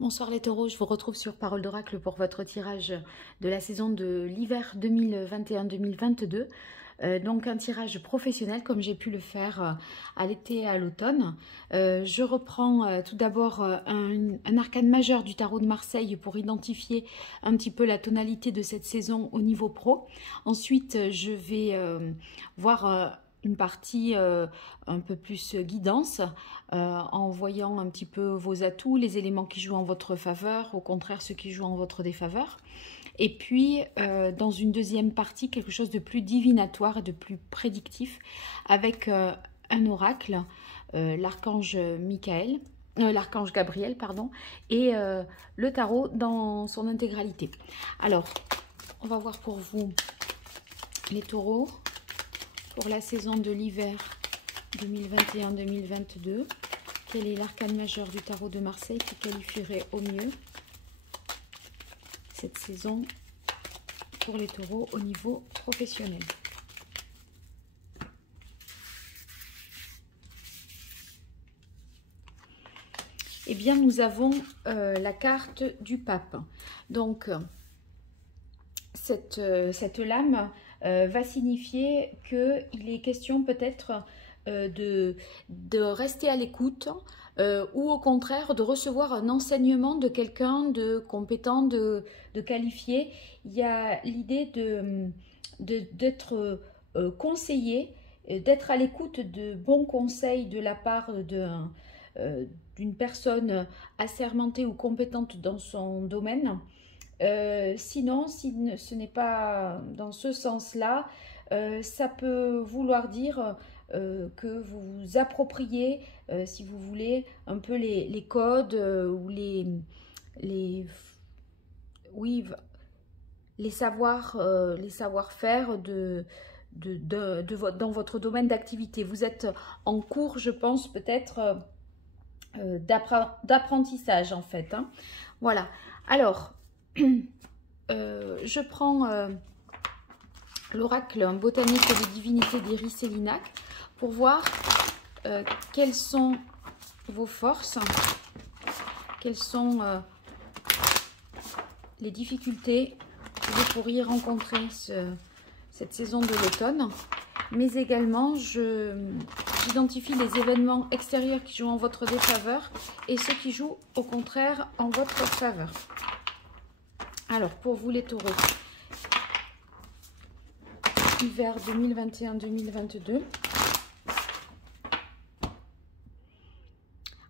Bonsoir les taureaux, je vous retrouve sur Parole d'Oracle pour votre tirage de la saison de l'hiver 2021-2022. Donc un tirage professionnel comme j'ai pu le faire à l'été et à l'automne. Je reprends tout d'abord un arcane majeur du tarot de Marseille pour identifier un petit peu la tonalité de cette saison au niveau pro. Ensuite, je vais voir une partie un peu plus guidance en voyant un petit peu vos atouts, les éléments qui jouent en votre faveur, au contraire ceux qui jouent en votre défaveur. Et puis dans une deuxième partie, quelque chose de plus divinatoire et de plus prédictif avec un oracle, l'archange Michael, l'archange Gabriel, pardon, et le tarot dans son intégralité. Alors, on va voir pour vous les taureaux pour la saison de l'hiver 2021-2022. Quel est l'arcane majeur du tarot de Marseille qui qualifierait au mieux cette saison pour les taureaux au niveau professionnel? Eh bien, nous avons la carte du pape. Donc, cette lame va signifier qu'il est question peut-être de rester à l'écoute ou au contraire de recevoir un enseignement de quelqu'un de compétent, de qualifié. Il y a l'idée d'être conseillé, d'être à l'écoute de bons conseils de la part d'une personne assermentée ou compétente dans son domaine. Sinon, si ce n'est pas dans ce sens-là, ça peut vouloir dire que vous vous appropriez, si vous voulez, un peu les codes ou oui, les savoir-faire dans votre domaine d'activité. Vous êtes en cours, je pense, peut-être d'apprentissage en fait. Hein. Voilà. Alors, je prends l'oracle botanique des divinités d'Iris et Linac pour voir quelles sont vos forces, quelles sont les difficultés que vous pourriez rencontrer cette saison de l'automne. Mais également, j'identifie les événements extérieurs qui jouent en votre défaveur et ceux qui jouent au contraire en votre faveur. Alors, pour vous les taureaux, hiver 2021-2022.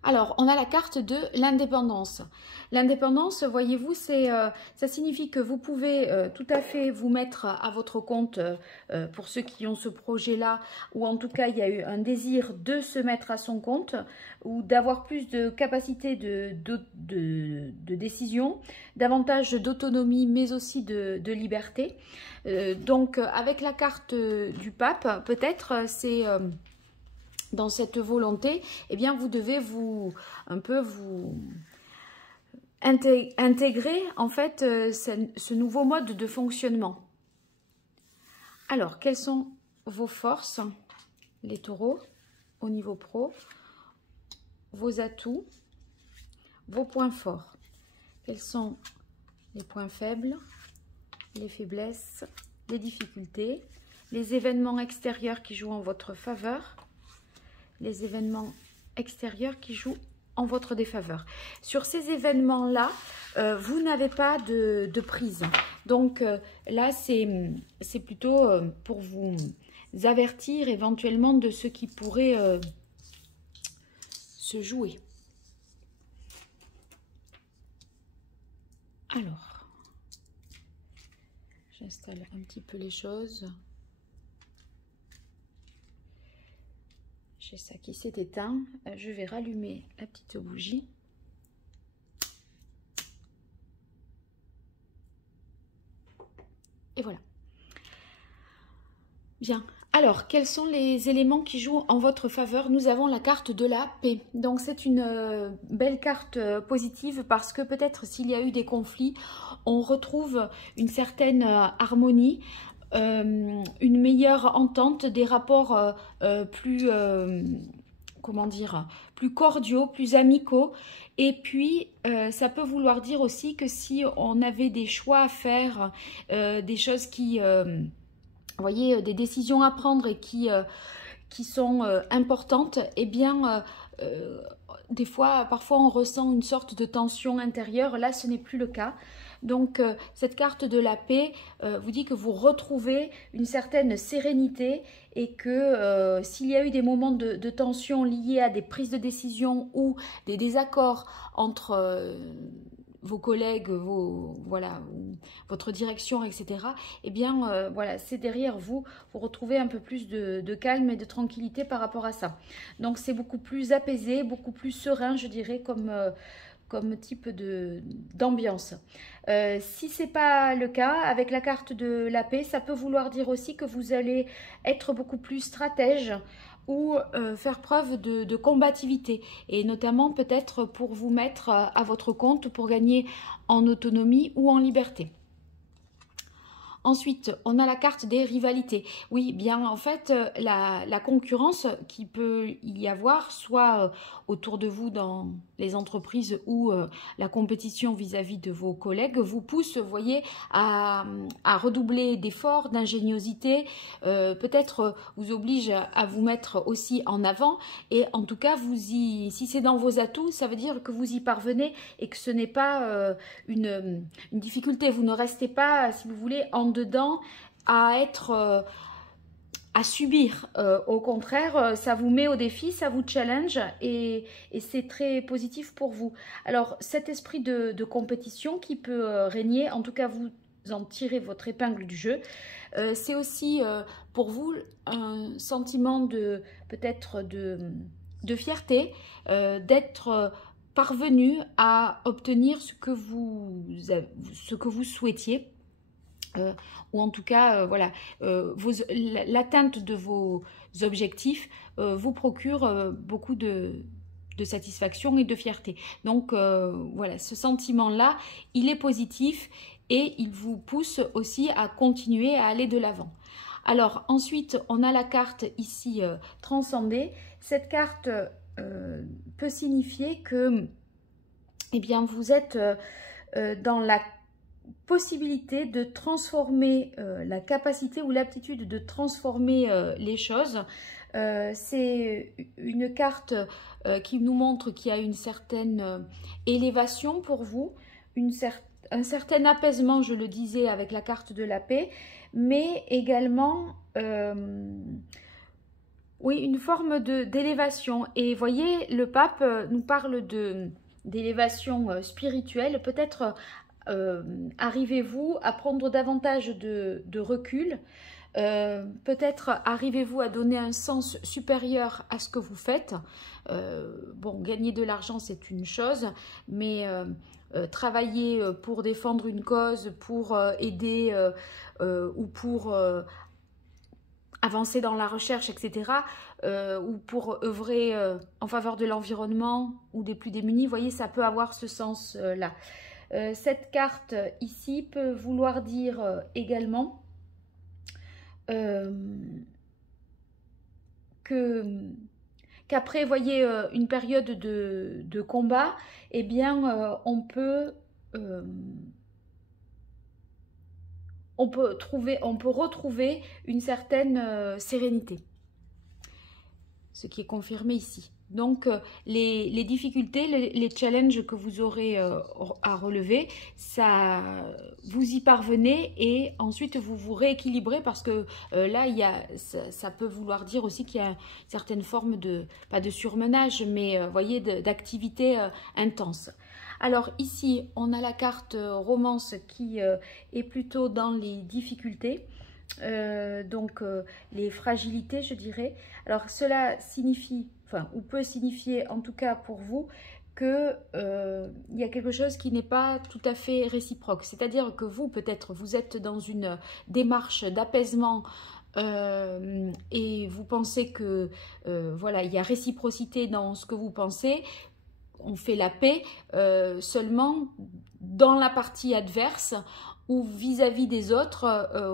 Alors, on a la carte de l'indépendance. L'indépendance, voyez-vous, ça signifie que vous pouvez tout à fait vous mettre à votre compte pour ceux qui ont ce projet-là, ou en tout cas, il y a eu un désir de se mettre à son compte, ou d'avoir plus de capacité de décision, davantage d'autonomie, mais aussi de liberté. Donc, avec la carte du pape, peut-être, c'est... dans cette volonté, eh bien, vous devez un peu vous intégrer en fait ce nouveau mode de fonctionnement. Alors, quelles sont vos forces, les taureaux, au niveau pro, vos atouts, vos points forts? Quels sont les points faibles, les faiblesses, les difficultés, les événements extérieurs qui jouent en votre faveur, les événements extérieurs qui jouent en votre défaveur. Sur ces événements-là, vous n'avez pas de prise. Donc là, c'est plutôt pour vous avertir éventuellement de ce qui pourrait se jouer. Alors, j'installe un petit peu les choses. J'ai ça qui s'est éteint. Je vais rallumer la petite bougie. Et voilà. Bien. Alors, quels sont les éléments qui jouent en votre faveur? Nous avons la carte de la paix. Donc, c'est une belle carte positive parce que peut-être s'il y a eu des conflits, on retrouve une certaine harmonie. Une meilleure entente, des rapports plus comment dire, plus cordiaux, plus amicaux. Et puis, ça peut vouloir dire aussi que si on avait des choix à faire, des choses qui, vous voyez, des décisions à prendre et qui sont importantes, eh bien, des fois, parfois on ressent une sorte de tension intérieure. Là, ce n'est plus le cas. Donc, cette carte de la paix vous dit que vous retrouvez une certaine sérénité et que s'il y a eu des moments de tension liés à des prises de décision ou des désaccords entre vos collègues, voilà, votre direction, etc., eh bien, voilà, c'est derrière vous, vous retrouvez un peu plus de calme et de tranquillité par rapport à ça. Donc, c'est beaucoup plus apaisé, beaucoup plus serein, je dirais, comme type d'ambiance. Si ce n'est pas le cas, avec la carte de la paix, ça peut vouloir dire aussi que vous allez être beaucoup plus stratège ou faire preuve de combativité, et notamment peut-être pour vous mettre à votre compte pour gagner en autonomie ou en liberté. Ensuite, on a la carte des rivalités. Oui, bien en fait, la concurrence qui peut y avoir, soit autour de vous dans les entreprises ou la compétition vis-à-vis de vos collègues, vous pousse, vous voyez, à redoubler d'efforts, d'ingéniosité, peut-être vous oblige à vous mettre aussi en avant. Et en tout cas, si c'est dans vos atouts, ça veut dire que vous y parvenez et que ce n'est pas une difficulté. Vous ne restez pas, si vous voulez, en dedans à être à subir. Au contraire, ça vous met au défi, ça vous challenge et c'est très positif pour vous. Alors cet esprit de compétition qui peut régner, en tout cas vous en tirez votre épingle du jeu. C'est aussi pour vous un sentiment peut-être de fierté, d'être parvenu à obtenir ce que vous souhaitiez. Ou en tout cas, voilà, l'atteinte de vos objectifs vous procure beaucoup de satisfaction et de fierté. Donc, voilà, ce sentiment-là, il est positif et il vous pousse aussi à continuer à aller de l'avant. Alors, ensuite, on a la carte ici transcendée. Cette carte peut signifier que, eh bien, vous êtes dans la possibilité de transformer la capacité ou l'aptitude de transformer les choses. C'est une carte qui nous montre qu'il y a une certaine élévation pour vous, un certain apaisement, je le disais, avec la carte de la paix, mais également oui, une forme d'élévation. Et voyez, le pape nous parle d'élévation spirituelle. Peut-être arrivez-vous à prendre davantage de recul, peut-être arrivez-vous à donner un sens supérieur à ce que vous faites. Bon, gagner de l'argent c'est une chose, mais travailler pour défendre une cause, pour aider ou pour avancer dans la recherche, etc., ou pour œuvrer en faveur de l'environnement ou des plus démunis, vous voyez, ça peut avoir ce sens-là. Cette carte ici peut vouloir dire également qu'après, voyez, une période de combat, eh bien, on peut retrouver une certaine sérénité, ce qui est confirmé ici. Donc, les difficultés, les challenges que vous aurez à relever, ça, vous y parvenez et ensuite vous vous rééquilibrez parce que là, ça peut vouloir dire aussi qu'il y a une certaine forme pas de surmenage, mais voyez, d'activité intense. Alors ici, on a la carte romance qui est plutôt dans les difficultés. Donc les fragilités, je dirais. Alors cela signifie, enfin, ou peut signifier en tout cas pour vous, que il y a quelque chose qui n'est pas tout à fait réciproque. C'est-à-dire que vous, peut-être, vous êtes dans une démarche d'apaisement et vous pensez que voilà, il y a réciprocité dans ce que vous pensez. On fait la paix seulement dans la partie adverse ou vis-à-vis des autres,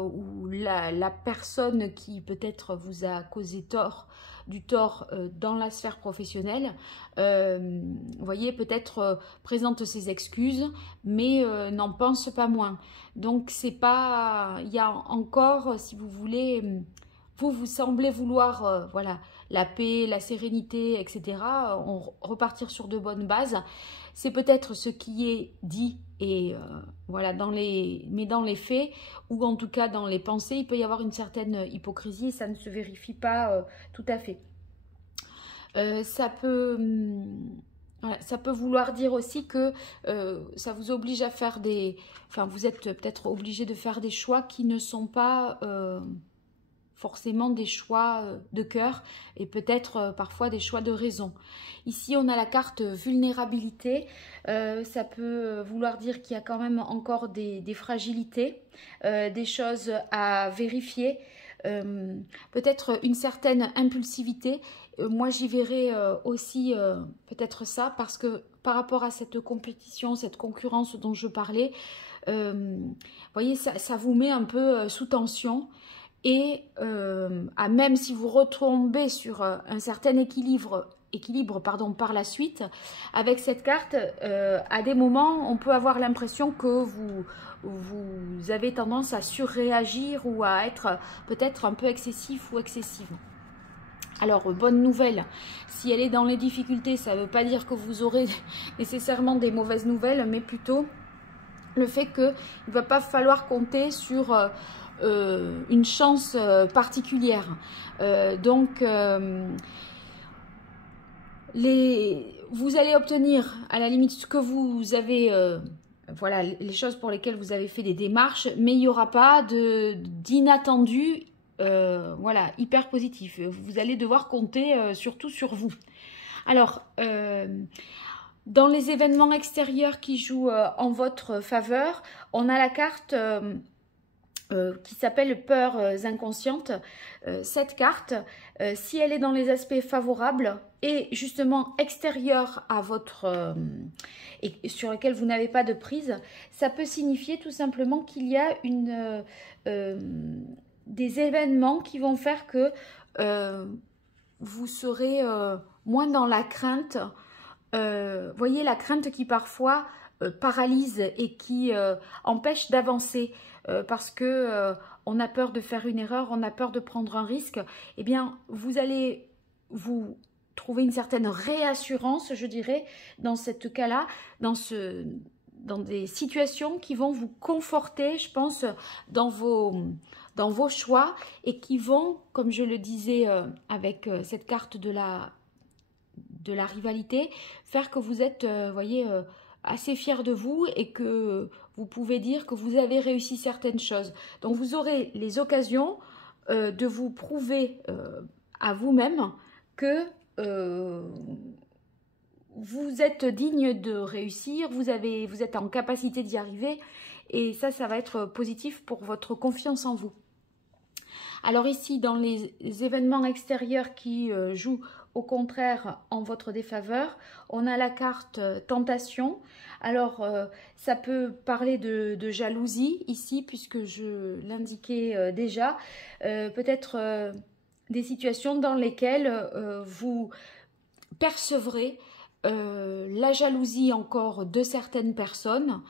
ou la personne qui peut-être vous a causé tort du tort dans la sphère professionnelle, vous voyez, peut-être présente ses excuses, mais n'en pense pas moins. Donc, c'est pas... Il y a encore, si vous voulez, vous semblez vouloir, voilà, la paix, la sérénité, etc. Repartir sur de bonnes bases. C'est peut-être ce qui est dit et voilà, mais dans les faits ou en tout cas dans les pensées, il peut y avoir une certaine hypocrisie et ça ne se vérifie pas tout à fait. Ça peut vouloir dire aussi que ça vous oblige à faire des... Enfin, vous êtes peut-être obligé de faire des choix qui ne sont pas... forcément des choix de cœur et peut-être parfois des choix de raison. Ici, on a la carte vulnérabilité. Ça peut vouloir dire qu'il y a quand même encore des fragilités, des choses à vérifier, peut-être une certaine impulsivité. Moi, j'y verrai aussi peut-être ça parce que par rapport à cette compétition, cette concurrence dont je parlais, vous voyez, ça vous met un peu sous tension. Et même si vous retombez sur un certain équilibre par la suite, avec cette carte, à des moments, on peut avoir l'impression que vous avez tendance à surréagir ou à être peut-être un peu excessif ou excessive. Alors, bonne nouvelle, si elle est dans les difficultés, ça ne veut pas dire que vous aurez nécessairement des mauvaises nouvelles, mais plutôt le fait qu'il ne va pas falloir compter sur... une chance particulière. Vous allez obtenir à la limite ce que vous avez, voilà, les choses pour lesquelles vous avez fait des démarches, mais il n'y aura pas d'inattendu, voilà, hyper positif. Vous allez devoir compter surtout sur vous. Alors, dans les événements extérieurs qui jouent en votre faveur, on a la carte... qui s'appelle Peurs inconscientes. Cette carte, si elle est dans les aspects favorables et justement extérieure à votre... et sur lequel vous n'avez pas de prise, ça peut signifier tout simplement qu'il y a des événements qui vont faire que vous serez moins dans la crainte. Voyez, la crainte qui parfois paralyse et qui empêche d'avancer. Parce que on a peur de faire une erreur, on a peur de prendre un risque, eh bien, vous allez vous trouver une certaine réassurance, je dirais, dans cette cas-là, dans des situations qui vont vous conforter, je pense, dans vos choix et qui vont, comme je le disais avec cette carte de la rivalité, faire que vous êtes, voyez, assez fier de vous et que vous pouvez dire que vous avez réussi certaines choses. Donc, vous aurez les occasions de vous prouver à vous-même que vous êtes digne de réussir, vous êtes en capacité d'y arriver et ça va être positif pour votre confiance en vous. Alors ici, dans les événements extérieurs qui jouent au contraire en votre défaveur, on a la carte tentation. Alors, ça peut parler de jalousie ici, puisque je l'indiquais déjà. Peut-être des situations dans lesquelles vous percevrez la jalousie encore de certaines personnes,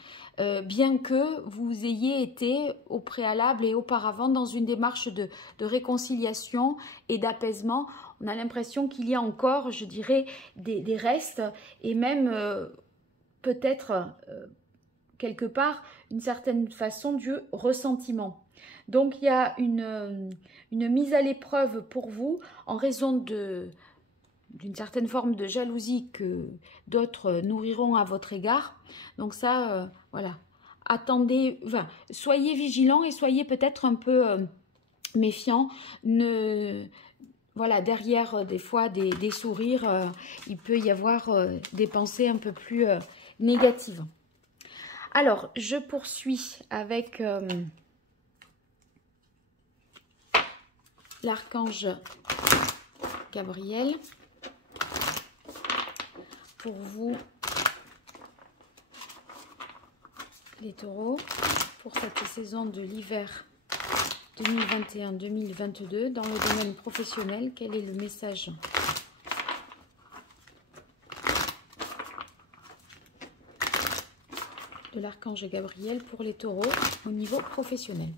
bien que vous ayez été au préalable et auparavant dans une démarche de réconciliation et d'apaisement. On a l'impression qu'il y a encore, je dirais, des restes et même peut-être quelque part une certaine façon du ressentiment. Donc il y a une mise à l'épreuve pour vous en raison d'une certaine forme de jalousie que d'autres nourriront à votre égard. Donc ça, voilà, attendez, enfin, soyez vigilants et soyez peut-être un peu méfiants. Voilà, derrière des fois des sourires, il peut y avoir des pensées un peu plus négatives. Alors, je poursuis avec l'archange Gabriel. Pour vous, les taureaux, pour cette saison de l'hiver 2021-2022 dans le domaine professionnel. Quel est le message de l'archange Gabriel pour les taureaux au niveau professionnel?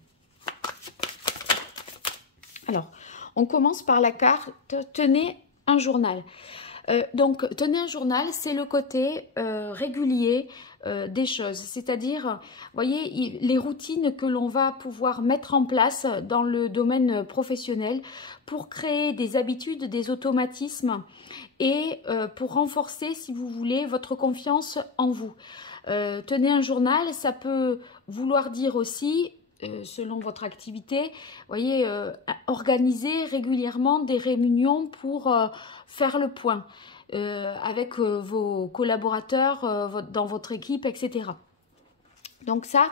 Alors, on commence par la carte « Tenez un journal ». Donc, tenez un journal, c'est le côté régulier des choses. C'est-à-dire, voyez, les routines que l'on va pouvoir mettre en place dans le domaine professionnel pour créer des habitudes, des automatismes et pour renforcer, si vous voulez, votre confiance en vous. Tenez un journal, ça peut vouloir dire aussi, selon votre activité, voyez, organiser régulièrement des réunions pour faire le point avec vos collaborateurs dans votre équipe, etc. Donc ça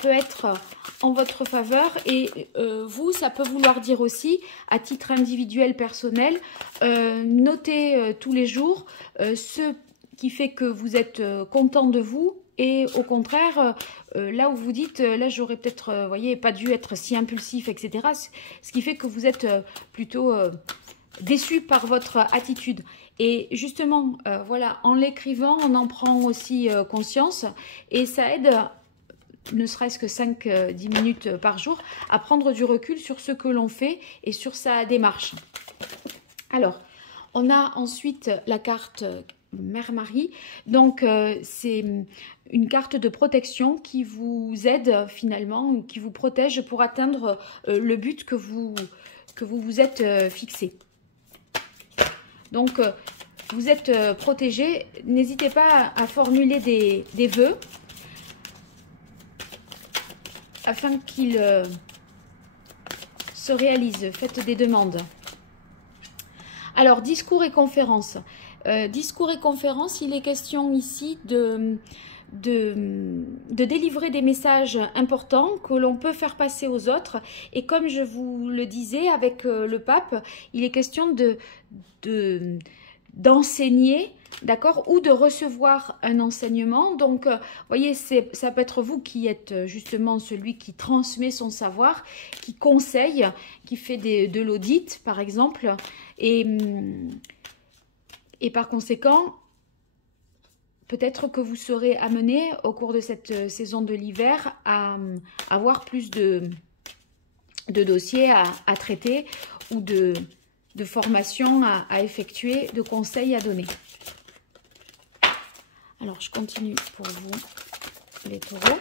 peut être en votre faveur et vous, ça peut vouloir dire aussi, à titre individuel, personnel, notez tous les jours ce qui fait que vous êtes content de vous. Et au contraire, là où vous dites, là j'aurais peut-être, voyez, pas dû être si impulsif, etc. Ce qui fait que vous êtes plutôt déçu par votre attitude. Et justement, voilà, en l'écrivant, on en prend aussi conscience et ça aide, ne serait-ce que 5-10 minutes par jour, à prendre du recul sur ce que l'on fait et sur sa démarche. Alors, on a ensuite la carte Mère Marie. Donc, c'est une carte de protection qui vous aide finalement, qui vous protège pour atteindre le but que vous vous êtes fixé. Donc, vous êtes protégé. N'hésitez pas à formuler des vœux afin qu'ils se réalisent. Faites des demandes. Alors, discours et conférences. Discours et conférences, il est question ici de délivrer des messages importants que l'on peut faire passer aux autres. Et comme je vous le disais avec le pape, il est question d'enseigner, d'accord, ou de recevoir un enseignement. Donc, voyez, ça peut être vous qui êtes justement celui qui transmet son savoir, qui conseille, qui fait de l'audit, par exemple. Et par conséquent, peut-être que vous serez amené au cours de cette saison de l'hiver à avoir plus de dossiers à traiter ou de formations à effectuer, de conseils à donner. Alors, je continue pour vous, les taureaux.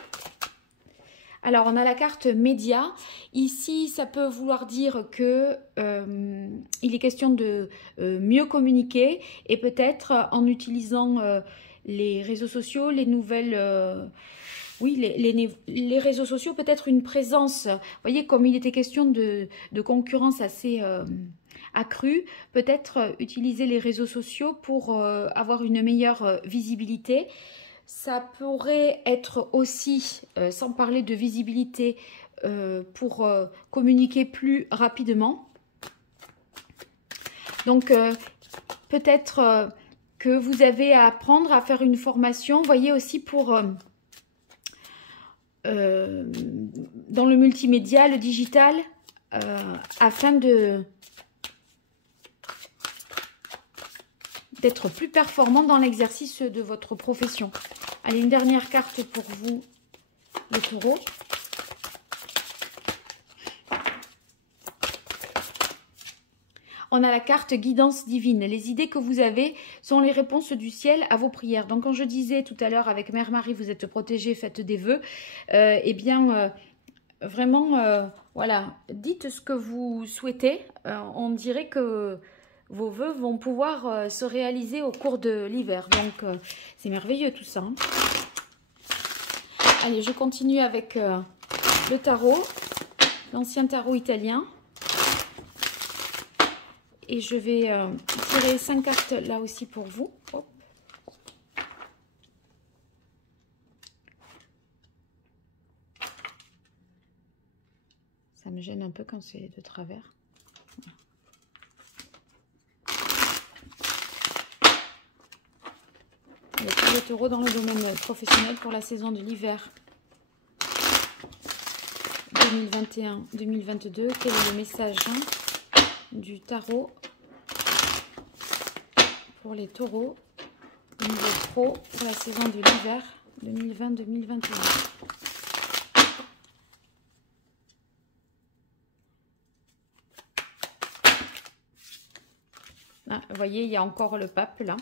Alors, on a la carte média. Ici, ça peut vouloir dire que il est question de mieux communiquer et peut-être en utilisant les réseaux sociaux, les nouvelles... oui, les réseaux sociaux, peut-être une présence. Vous voyez, comme il était question de concurrence assez accrue, peut-être utiliser les réseaux sociaux pour avoir une meilleure visibilité. Ça pourrait être aussi, sans parler de visibilité, pour communiquer plus rapidement. Donc, peut-être que vous avez à apprendre à faire une formation, vous voyez, aussi pour dans le multimédia, le digital, afin d'être plus performant dans l'exercice de votre profession. Allez, une dernière carte pour vous, les taureaux. On a la carte guidance divine. Les idées que vous avez sont les réponses du ciel à vos prières. Donc, quand je disais tout à l'heure avec Mère Marie, vous êtes protégés, faites des vœux, eh bien, vraiment, voilà, dites ce que vous souhaitez. On dirait que vos vœux vont pouvoir se réaliser au cours de l'hiver. Donc, c'est merveilleux tout ça. Hein. Allez, je continue avec le tarot, l'ancien tarot italien. Et je vais tirer 5 cartes là aussi pour vous. Hop. Ça me gêne un peu quand c'est de travers. Allez, pour les taureaux dans le domaine professionnel pour la saison de l'hiver 2021-2022. Quel est le message du tarot pour les taureaux au niveau pro pour la saison de l'hiver 2020-2021? Ah, vous voyez, il y a encore le pape là.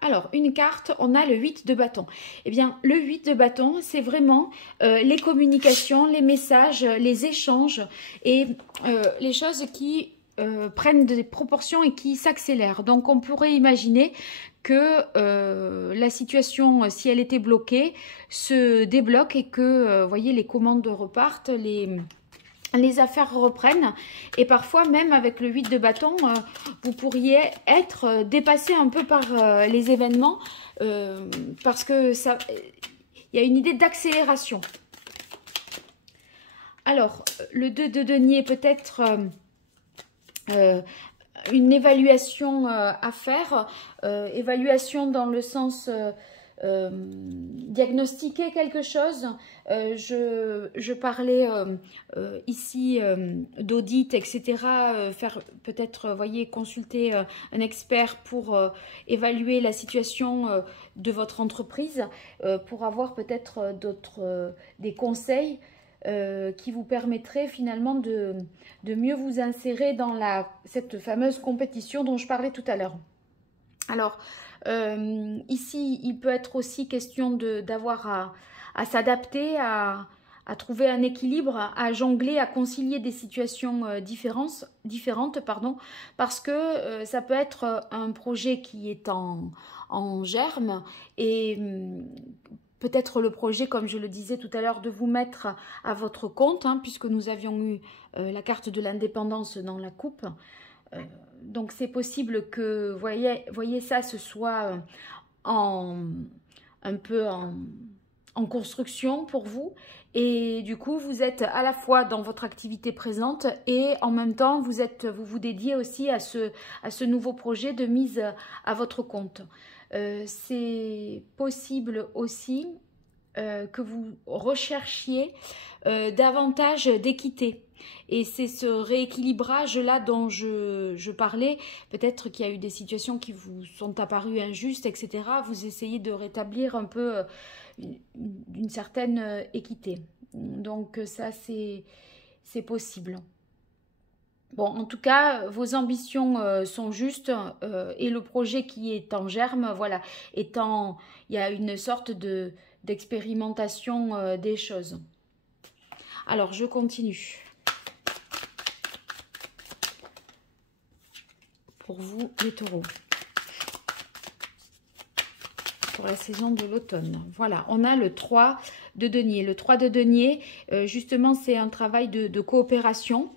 Alors, une carte, on a le 8 de bâton. Eh bien, le 8 de bâton, c'est vraiment les communications, les messages, les échanges et les choses qui prennent des proportions et qui s'accélèrent. Donc, on pourrait imaginer que la situation, si elle était bloquée, se débloque et que, vous voyez, les commandes repartent, les affaires reprennent. Et parfois, même avec le 8 de bâton, vous pourriez être dépassé un peu par les événements parce que ça, il y a une idée d'accélération. Alors, le 2 de denier, peut-être une évaluation à faire, évaluation dans le sens diagnostiquer quelque chose. Je parlais ici d'audit, etc. Faire peut-être, voyez, consulter un expert pour évaluer la situation de votre entreprise, pour avoir peut-être des conseils qui vous permettraient finalement de mieux vous insérer dans cette fameuse compétition dont je parlais tout à l'heure. Alors, ici, il peut être aussi question d'avoir à s'adapter, à trouver un équilibre, à jongler, à concilier des situations différentes, parce que ça peut être un projet qui est en germe et peut-être le projet, comme je le disais tout à l'heure, de vous mettre à votre compte, puisque nous avions eu la carte de l'indépendance dans la coupe. Donc c'est possible que, voyez ça, ce soit un peu en construction pour vous. Et du coup, vous êtes à la fois dans votre activité présente et en même temps, vous vous dédiez aussi à ce nouveau projet de mise à votre compte. C'est possible aussi que vous recherchiez davantage d'équité. Et c'est ce rééquilibrage-là dont je parlais. Peut-être qu'il y a eu des situations qui vous sont apparues injustes, etc. Vous essayez de rétablir un peu une certaine équité. Donc ça, c'est possible. Bon, en tout cas, vos ambitions sont justes et le projet qui est en germe, voilà, il y a une sorte d'expérimentation des choses. Alors, je continue. Pour vous, les taureaux. Pour la saison de l'automne. Voilà, on a le 3 de denier. Le 3 de denier, justement, c'est un travail de coopération,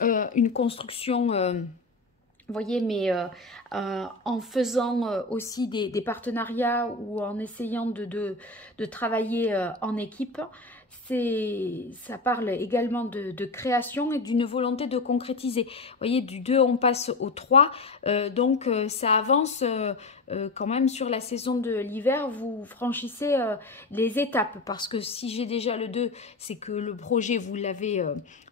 une construction, vous voyez, mais en faisant aussi des partenariats ou en essayant de travailler en équipe. Ça parle également de création et d'une volonté de concrétiser. Vous voyez, du 2, on passe au 3. Donc, ça avance quand même sur la saison de l'hiver. Vous franchissez les étapes. Parce que si j'ai déjà le 2, c'est que le projet, vous l'avez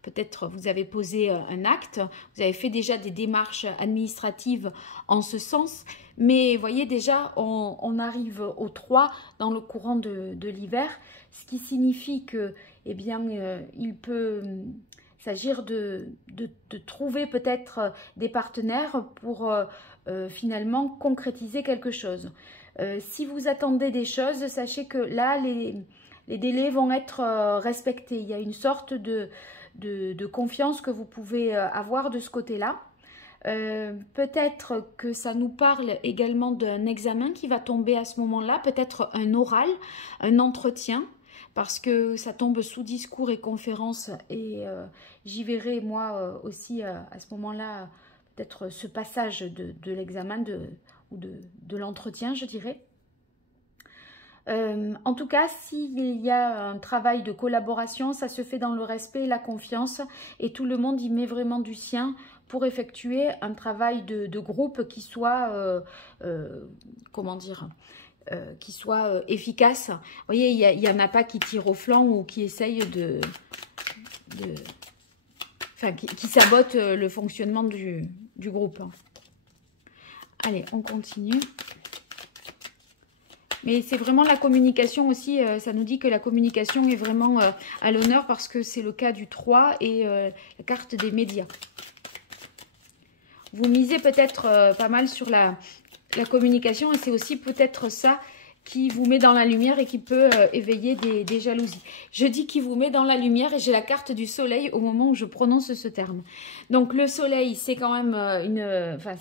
peut-être, vous avez posé un acte. Vous avez fait déjà des démarches administratives en ce sens. Mais vous voyez, déjà, on arrive au 3 dans le courant de l'hiver. Ce qui signifie que, eh bien, il peut s'agir de trouver peut-être des partenaires pour finalement concrétiser quelque chose. Si vous attendez des choses, sachez que là, les délais vont être respectés. Il y a une sorte de confiance que vous pouvez avoir de ce côté-là. Peut-être que ça nous parle également d'un examen qui va tomber à ce moment-là, peut-être un oral, un entretien, parce que ça tombe sous discours et conférences et j'y verrai moi aussi à ce moment-là peut-être ce passage de l'examen ou de l'entretien, je dirais. En tout cas, s'il y a un travail de collaboration, ça se fait dans le respect et la confiance et tout le monde y met vraiment du sien pour effectuer un travail de groupe qui soit, comment dire, qui soit efficace. Vous voyez, il n'y en a pas qui tirent au flanc ou qui essayent enfin, qui sabotent le fonctionnement du groupe. Allez, on continue. Mais c'est vraiment la communication aussi, ça nous dit que la communication est vraiment à l'honneur parce que c'est le cas du 3 et la carte des médias. Vous misez peut-être pas mal sur la communication et c'est aussi peut-être ça qui vous met dans la lumière et qui peut éveiller des jalousies. Je dis qui vous met dans la lumière et j'ai la carte du soleil au moment où je prononce ce terme. Donc le soleil, c'est quand même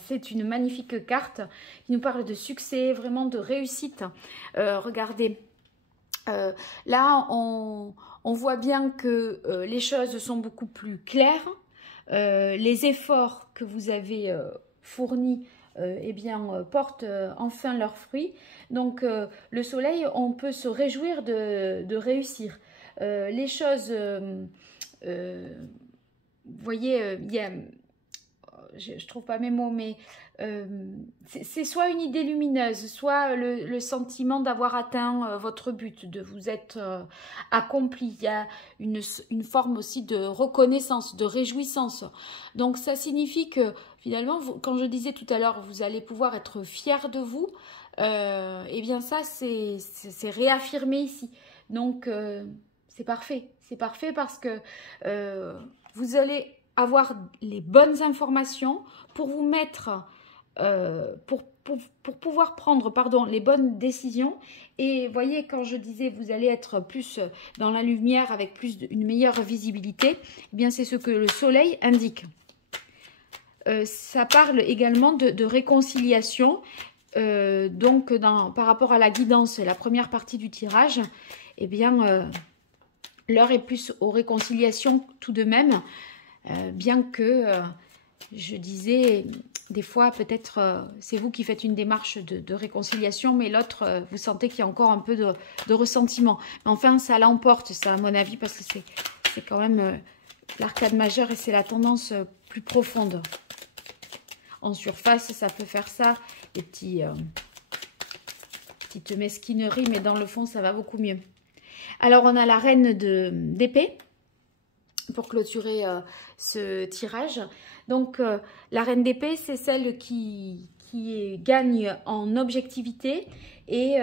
c'est une magnifique carte qui nous parle de succès, vraiment de réussite. Regardez, là on voit bien que les choses sont beaucoup plus claires. Les efforts que vous avez fournis portent enfin leurs fruits. Donc le soleil, on peut se réjouir de réussir. Les choses, vous voyez, je trouve pas mes mots, mais c'est soit une idée lumineuse, soit le sentiment d'avoir atteint votre but, de vous être accompli. Il y a une forme aussi de reconnaissance, de réjouissance. Donc ça signifie que finalement, quand je disais tout à l'heure, vous allez pouvoir être fier de vous, eh bien ça c'est réaffirmé ici. Donc c'est parfait. C'est parfait parce que vous allez avoir les bonnes informations pour vous mettre, pour pouvoir prendre les bonnes décisions. Et voyez, quand je disais vous allez être plus dans la lumière avec une meilleure visibilité, eh bien c'est ce que le soleil indique. Ça parle également de réconciliation. Donc par rapport à la guidance, la première partie du tirage, eh bien l'heure est plus aux réconciliations tout de même. Bien que, je disais, des fois, peut-être, c'est vous qui faites une démarche de réconciliation, mais l'autre, vous sentez qu'il y a encore un peu de ressentiment. Mais enfin, ça l'emporte, ça, à mon avis, parce que c'est quand même l'arcade majeure et c'est la tendance plus profonde. En surface, ça peut faire ça, des petites mesquineries, mais dans le fond, ça va beaucoup mieux. Alors, on a la reine d'épée. Pour clôturer ce tirage. Donc, la reine d'épée, c'est celle qui gagne en objectivité et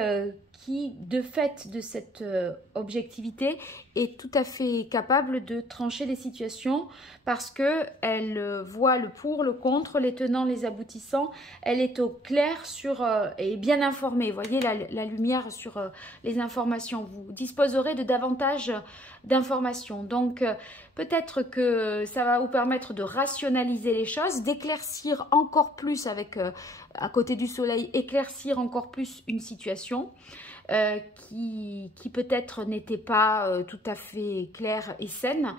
qui, de fait de cette objectivité, est tout à fait capable de trancher les situations parce qu'elle voit le pour, le contre, les tenants, les aboutissants. Elle est au clair et bien informée. Vous voyez la lumière sur les informations. Vous disposerez de davantage d'informations. Donc, peut-être que ça va vous permettre de rationaliser les choses, d'éclaircir encore plus avec, à côté du soleil, éclaircir encore plus une situation qui peut-être n'était pas tout à fait claire et saine.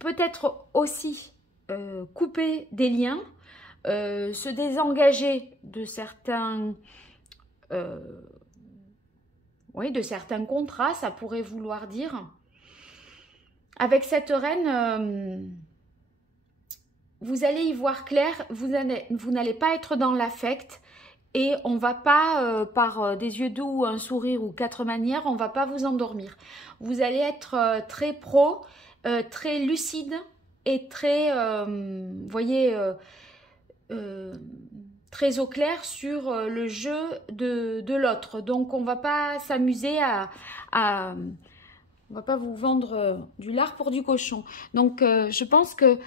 Peut-être aussi couper des liens, se désengager de certains... de certains contrats, ça pourrait vouloir dire. Avec cette reine, vous allez y voir clair, vous n'allez pas être dans l'affect et on ne va pas, par des yeux doux ou un sourire ou 4 manières, on ne va pas vous endormir. Vous allez être très pro, très lucide et très, vous voyez, très au clair sur le jeu de l'autre. Donc, on ne va pas s'amuser on ne va pas vous vendre du lard pour du cochon. Donc, je pense que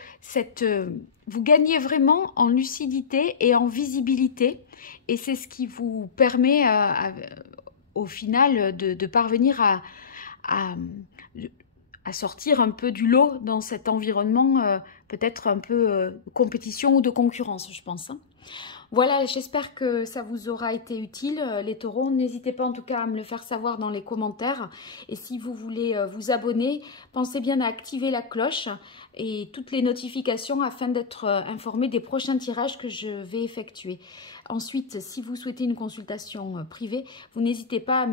vous gagnez vraiment en lucidité et en visibilité. Et c'est ce qui vous permet, au final, de parvenir à sortir un peu du lot dans cet environnement, peut-être un peu compétition ou de concurrence, je pense. Voilà, j'espère que ça vous aura été utile, les taureaux. N'hésitez pas en tout cas à me le faire savoir dans les commentaires. Et si vous voulez vous abonner, pensez bien à activer la cloche et toutes les notifications afin d'être informé des prochains tirages que je vais effectuer. Ensuite, si vous souhaitez une consultation privée, vous n'hésitez pas à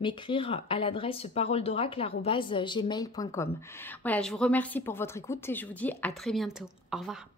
m'écrire à l'adresse paroledoracle@gmail.com. Voilà, je vous remercie pour votre écoute et je vous dis à très bientôt. Au revoir.